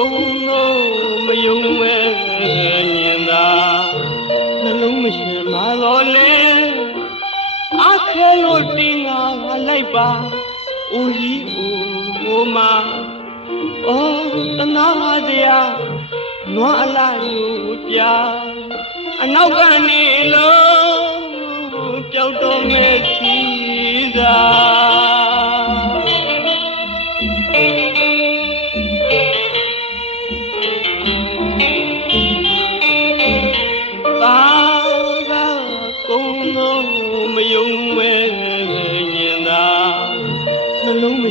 ကုံတော့မယုံမဲ့မြင်သာနှလုံးမရှင်မာတော်လဲအခဲလို့တင်ငါလိုက်ပါဦးကြီးဦးမမအော်တနာစရာနွားအလာယူပြအနောက်ကနေလုံးကြောက်တော်ငယ်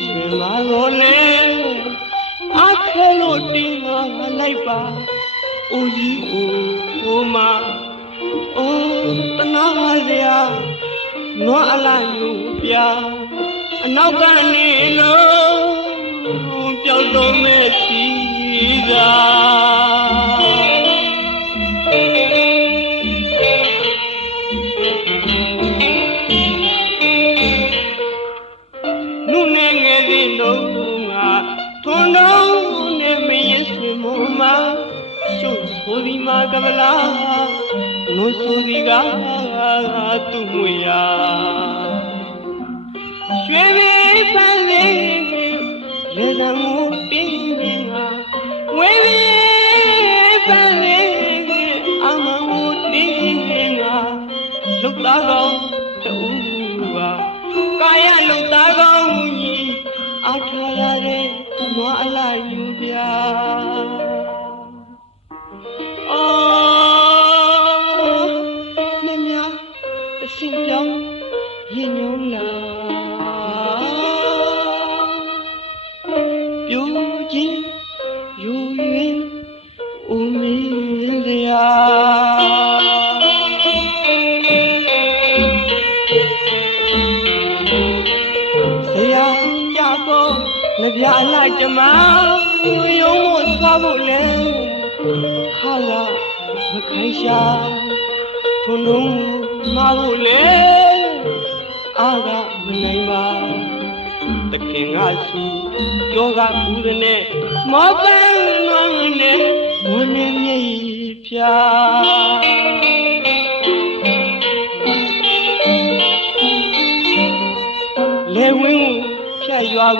ရှင်လာတော့လေအခက်လို့တင်းလာလိုက်ပါဦးကြီးဦးဟိုမအိုးတနာစရာနွားအလားယူပြအနောက်ကနေလို့ပျောက်တော့မဲ့စီသာ ရှုပ်ဆိုဒီမှာကပလာနုဆိုဒီကသူ့မွေရာရွှေပြည်ပန်းလေးလေသမှုပင်းပင်းငါဝေးပြည်ပန်းလေးအမမှုတင်းငါလုတ်သားကောင်း တော့ငပြလိုက်ကြမှာရုံးမို့သွားဖို့လဲခါလာမခိုင်ရှာထုံလုံးမဖို့လဲအာကမနိုင်ပါတခင်ကဆူယောဂဘူးရနဲ့မောပန်းနွမ်းနဲ့ဝန်းနေမြေဖြာ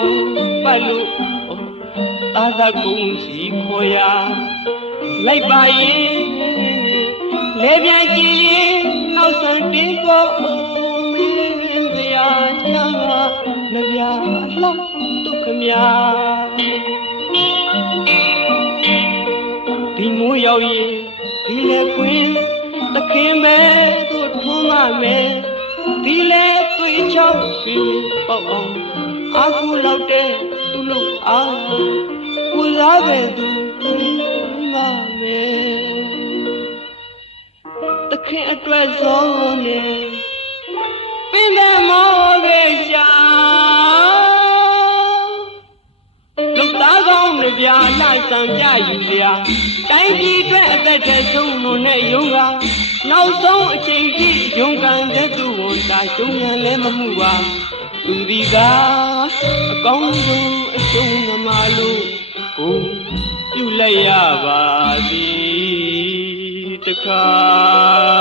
ကိုဖြတ်ရွာကိုပတ်လို့သာသာကုန်းစီခေါ်ရလိုက်ပါရင်လေပြန်ကြည့်ရင်နောက်ဆုံးတင်းပေါ်မင်းစရာချာနဗျာလှဒုက္ခမြာဒီမိုးရောက်ရင်ဒီလေကွင်းသခင်မဲတို့ထွန်းမမဲဒီလေတွေးချောင်းရွှေပေါ့အောင် အခုလောက်တဲ့သူ့လို့အားကိုစားပဲသူမမဲတခင်အတွက်စောနေပင်တဲ့မောပဲရှာလုတ်သားကောင်းတွေပြာလိုက်ဆံပြယူစရာတိုင်းပြည်အတွက်အသက်ထဲဆုံးလို့နဲ့ယုံကနောက်ဆုံးအချိန်ကြီးယုံကန်တဲ့သူဝန်တာရှုံးရလဲမမှုပါ သူဒီကအကောင်းဆုံးအရှုံးသမားလို့ကိုပြုလိုက်ရပါသည်တခါ